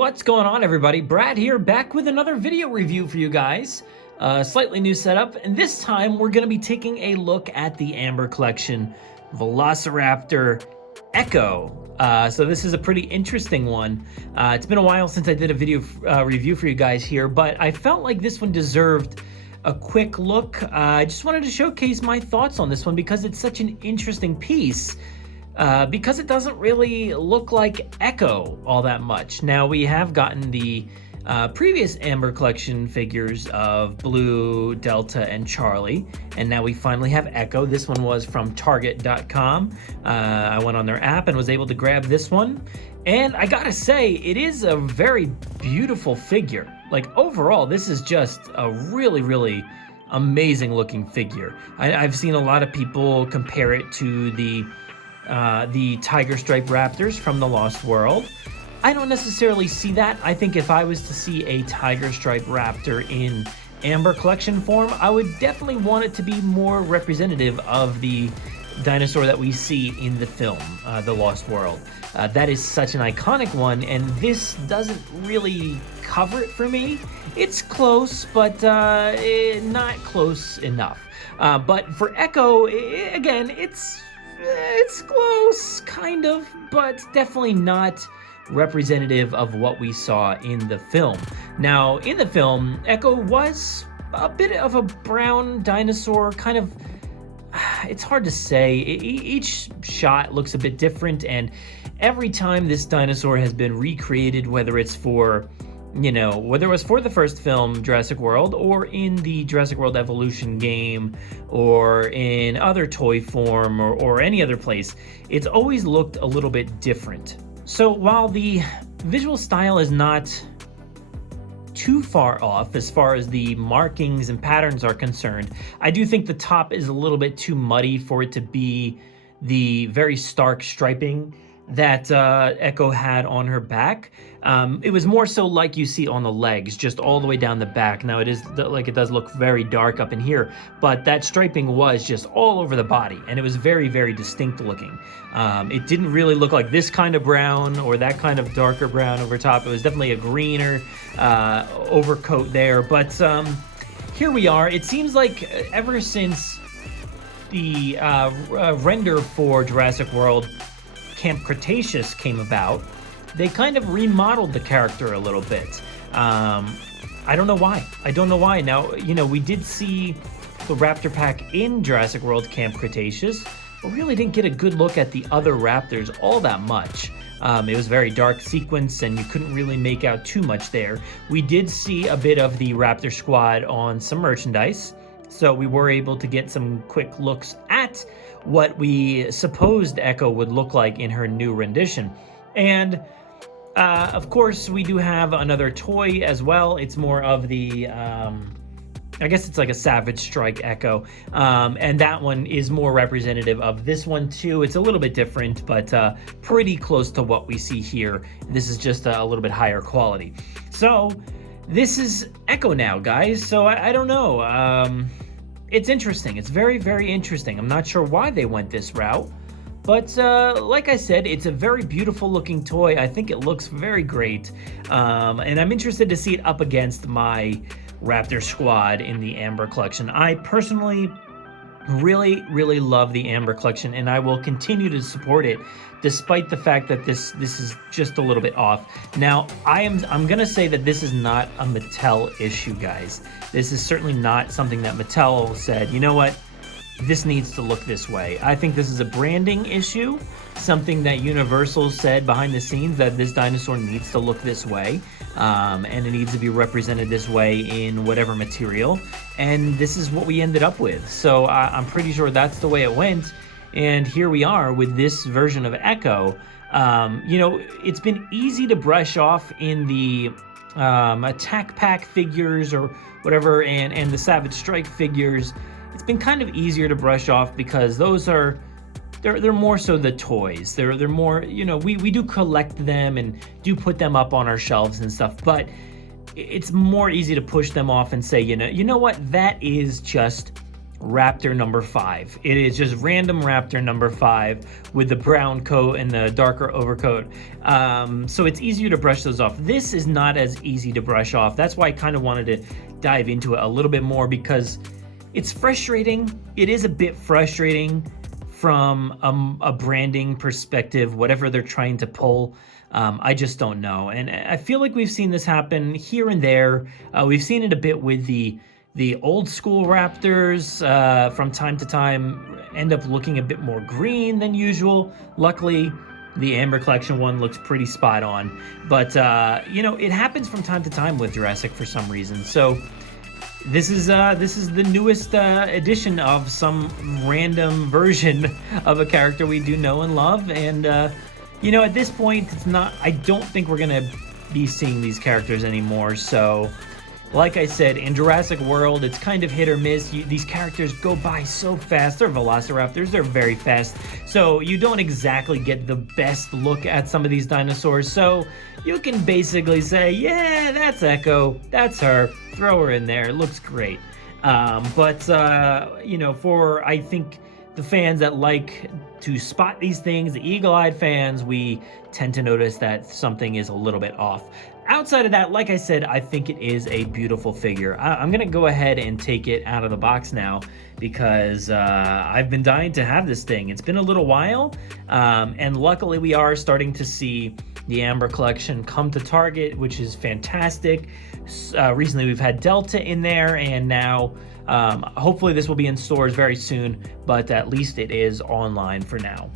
What's going on, everybody? Brad here, back with another video review for you guys. Slightly new setup, and this time we're going to be taking a look at the Amber Collection Velociraptor Echo. So this is a pretty interesting one. It's been a while since I did a video review for you guys here, but I felt like this one deserved a quick look. I just wanted to showcase my thoughts on this one because it's such an interesting piece. Because it doesn't really look like Echo all that much. Now, we have gotten the previous Amber Collection figures of Blue, Delta, and Charlie, and now we finally have Echo. This one was from Target.com. I went on their app and was able to grab this one, and I gotta say, it is a very beautiful figure. Like, overall, this is just a really amazing looking figure. I've seen a lot of people compare it to the tiger stripe raptors from the Lost World. I don't necessarily see that. I think if I was to see a tiger stripe raptor in Amber Collection form, I would definitely want it to be more representative of the dinosaur that we see in the film, The Lost World. That is such an iconic one, and this doesn't really cover it for me. It's close, but not close enough. But for Echo, again, it's close, kind of, but definitely not representative of what we saw in the film. Now, in the film, Echo was a bit of a brown dinosaur, kind of, it's hard to say. Each shot looks a bit different, and every time this dinosaur has been recreated, whether it's for, whether it was for the first film, Jurassic World, or in the Jurassic World Evolution game, or in other toy form, or any other place, it's always looked a little bit different. So while the visual style is not too far off as far as the markings and patterns are concerned, I do think the top is a little bit too muddy for it to be the very stark striping that Echo had on her back. It was more so like you see on the legs, just all the way down the back. Now, it does look very dark up in here, but that striping was just all over the body, and it was very distinct looking. It didn't really look like this kind of brown or that kind of darker brown over top. It was definitely a greener overcoat there, but here we are. It seems like ever since the render for Jurassic World Camp Cretaceous came about, they kind of remodeled the character a little bit. I don't know why. Now, we did see the Raptor Pack in Jurassic World Camp Cretaceous, but really didn't get a good look at the other raptors all that much. It was very dark sequence, and you couldn't really make out too much there. We did see a bit of the Raptor Squad on some merchandise, so we were able to get some quick looks at what we supposed Echo would look like in her new rendition. And of course, we do have another toy as well. It's more of the, I guess it's like a Savage Strike Echo. And that one is more representative of this one too. It's a little bit different, but pretty close to what we see here. This is just a little bit higher quality. So this is Echo now, guys. So I don't know. It's interesting. It's very interesting. I'm not sure why they went this route, but like I said, it's a very beautiful looking toy. I think it looks very great, and I'm interested to see it up against my Raptor Squad in the Amber Collection. I personally really love the Amber Collection, and I will continue to support it despite the fact that this is just a little bit off. Now, I'm gonna say that this is not a Mattel issue, guys. This is certainly not something that Mattel said, you know what, this needs to look this way. I think this is a branding issue, something that Universal said behind the scenes, that this dinosaur needs to look this way, and it needs to be represented this way in whatever material, and this is what we ended up with. So I'm pretty sure that's the way it went, and here we are with this version of Echo. It's been easy to brush off in the Attack Pack figures or whatever, and the Savage Strike figures. It's been kind of easier to brush off because those are, they're more so the toys. They're more, we do collect them and do put them up on our shelves and stuff, but it's more easy to push them off and say, you know what, that is just Raptor number 5. It is just random Raptor number 5 with the brown coat and the darker overcoat. So it's easier to brush those off. This is not as easy to brush off. That's why I kind of wanted to dive into it a little bit more, because it's frustrating. It is a bit frustrating from a branding perspective, whatever they're trying to pull. I just don't know. And I feel like we've seen this happen here and there. We've seen it a bit with the old school Raptors. From time to time end up looking a bit more green than usual. Luckily, the Amber Collection one looks pretty spot on. But, you know, it happens from time to time with Jurassic for some reason. So this is the newest edition of some random version of a character we do know and love. And, you know, at this point, it's not, I don't think we're going to be seeing these characters anymore. So, like I said, in Jurassic World, it's kind of hit or miss. These characters go by so fast. They're Velociraptors. They're very fast. So you don't exactly get the best look at some of these dinosaurs. So you can basically say, yeah, that's Echo. That's her. Throw her in there. It looks great. You know, for, I think, the fans that like to spot these things, the eagle-eyed fans, we tend to notice that something is a little bit off. Outside of that, like I said, I think it is a beautiful figure. I'm going to go ahead and take it out of the box now, because I've been dying to have this thing. It's been a little while, and luckily we are starting to see the Amber Collection come to Target, which is fantastic. Recently we've had Delta in there, and now hopefully this will be in stores very soon, but at least it is online for now.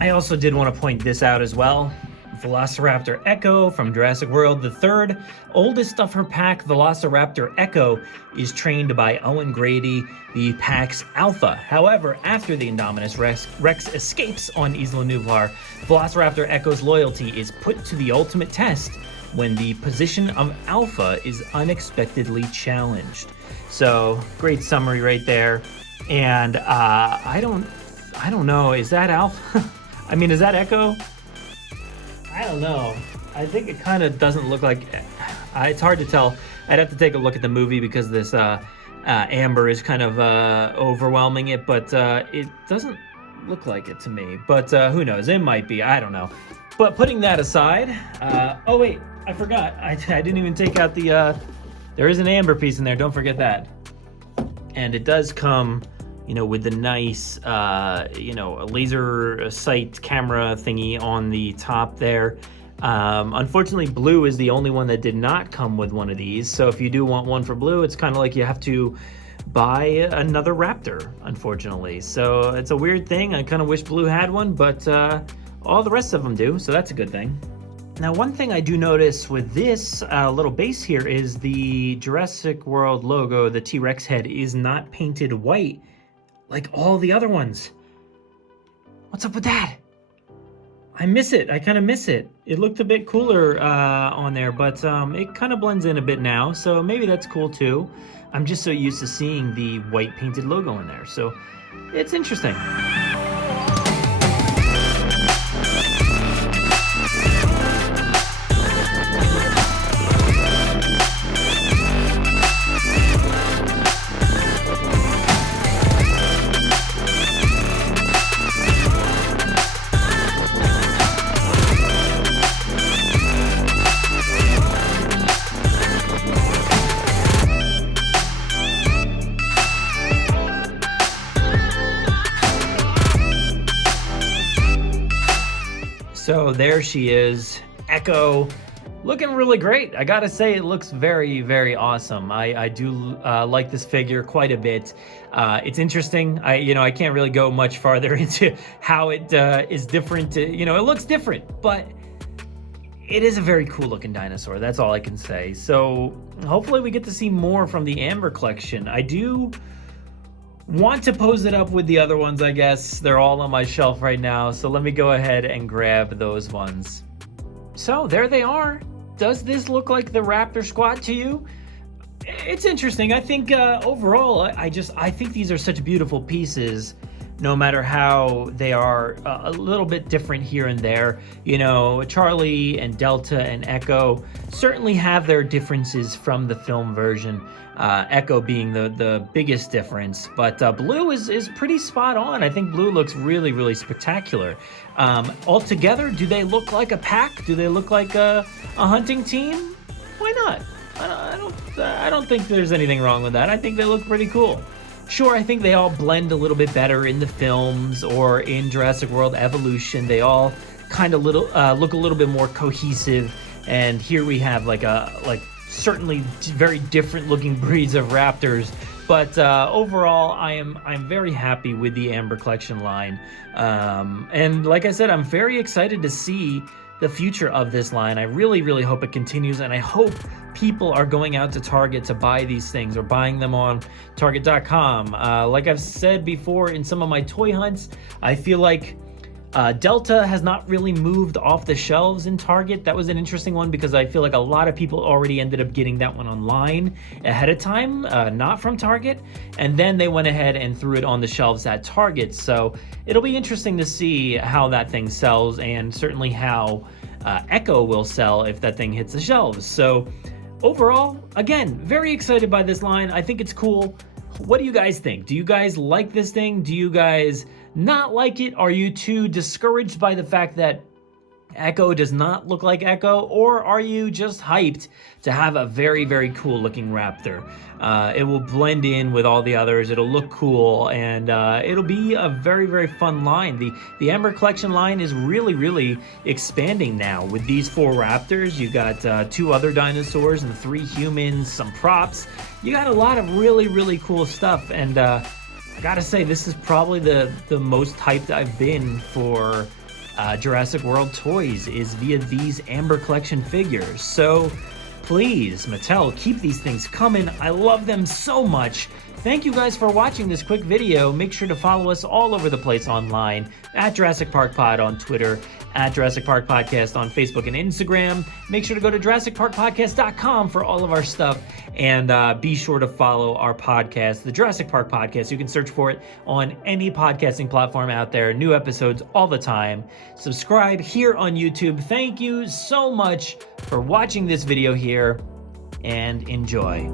I also did want to point this out as well. Velociraptor Echo from Jurassic World, the third oldest of her pack. Velociraptor Echo is trained by Owen Grady, the pack's alpha. However, after the Indominus Rex escapes on Isla Nublar, Velociraptor Echo's loyalty is put to the ultimate test when the position of alpha is unexpectedly challenged. So, great summary right there. And I don't know, is that alpha? I mean, is that Echo? I don't know. I think it kind of doesn't look like... it's hard to tell. I'd have to take a look at the movie, because this amber is kind of overwhelming it, but it doesn't look like it to me. But who knows? It might be. I don't know. But putting that aside... oh, wait. I forgot. I didn't even take out the... there is an amber piece in there. Don't forget that. And it does come... you know, with the nice, you know, laser sight camera thingy on the top there. Unfortunately, blue is the only one that did not come with one of these. So if you do want one for blue, it's kind of like you have to buy another Raptor, unfortunately. So it's a weird thing. I kind of wish blue had one, but all the rest of them do. So that's a good thing. Now, one thing I do notice with this little base here is the Jurassic World logo, the T-Rex head, is not painted white like all the other ones. What's up with that? I miss it. I kind of miss it. It looked a bit cooler on there, but it kind of blends in a bit now, so maybe that's cool too. I'm just so used to seeing the white painted logo in there, so it's interesting. So there she is, Echo, looking really great. I gotta say, it looks very, very awesome. I do like this figure quite a bit. It's interesting. I can't really go much farther into how it is different. It looks different, but it is a very cool looking dinosaur. That's all I can say. So hopefully we get to see more from the Amber Collection. I do want to pose it up with the other ones, I guess. They're all on my shelf right now, so let me go ahead and grab those ones. So there they are. Does this look like the Raptor squad to you? It's interesting. I think overall, I think these are such beautiful pieces no matter how they are a little bit different here and there. You know, Charlie and Delta and Echo certainly have their differences from the film version. Echo being the biggest difference, but Blue is pretty spot on. I think Blue looks really, really spectacular. Altogether, do they look like a pack? Do they look like a hunting team? Why not? I don't think there's anything wrong with that. I think they look pretty cool. Sure, I think they all blend a little bit better in the films or in Jurassic World Evolution. They all kind of look a little bit more cohesive. And here we have like certainly very different looking breeds of raptors. But overall, I'm very happy with the Amber Collection line. And like I said, I'm very excited to see the future of this line. I really, really hope it continues, and I hope people are going out to Target to buy these things or buying them on Target.com. Like I've said before in some of my toy hunts, I feel like Delta has not really moved off the shelves in Target. That was an interesting one because I feel like a lot of people already ended up getting that one online ahead of time, not from Target, and then they went ahead and threw it on the shelves at Target. So it'll be interesting to see how that thing sells, and certainly how Echo will sell if that thing hits the shelves. So overall, again, very excited by this line. I think it's cool. What do you guys think? Do you guys like this thing? Do you guys not like it? Are you too discouraged by the fact that Echo does not look like Echo? Or are you just hyped to have a very, very cool looking raptor? It will blend in with all the others. It'll look cool, and it'll be a very, very fun line. The Amber Collection line is really, really expanding now with these 4 raptors. You got 2 other dinosaurs and 3 humans, some props. You got a lot of really, really cool stuff, and I gotta say, this is probably the most hyped I've been for Jurassic World toys, is via these Amber Collection figures. So please, Mattel, keep these things coming. I love them so much. Thank you guys for watching this quick video. Make sure to follow us all over the place online, at Jurassic Park Pod on Twitter, at Jurassic Park Podcast on Facebook and Instagram. Make sure to go to JurassicParkPodcast.com for all of our stuff, and be sure to follow our podcast, the Jurassic Park Podcast. You can search for it on any podcasting platform out there. New episodes all the time. Subscribe here on YouTube. Thank you so much for watching this video here, and enjoy.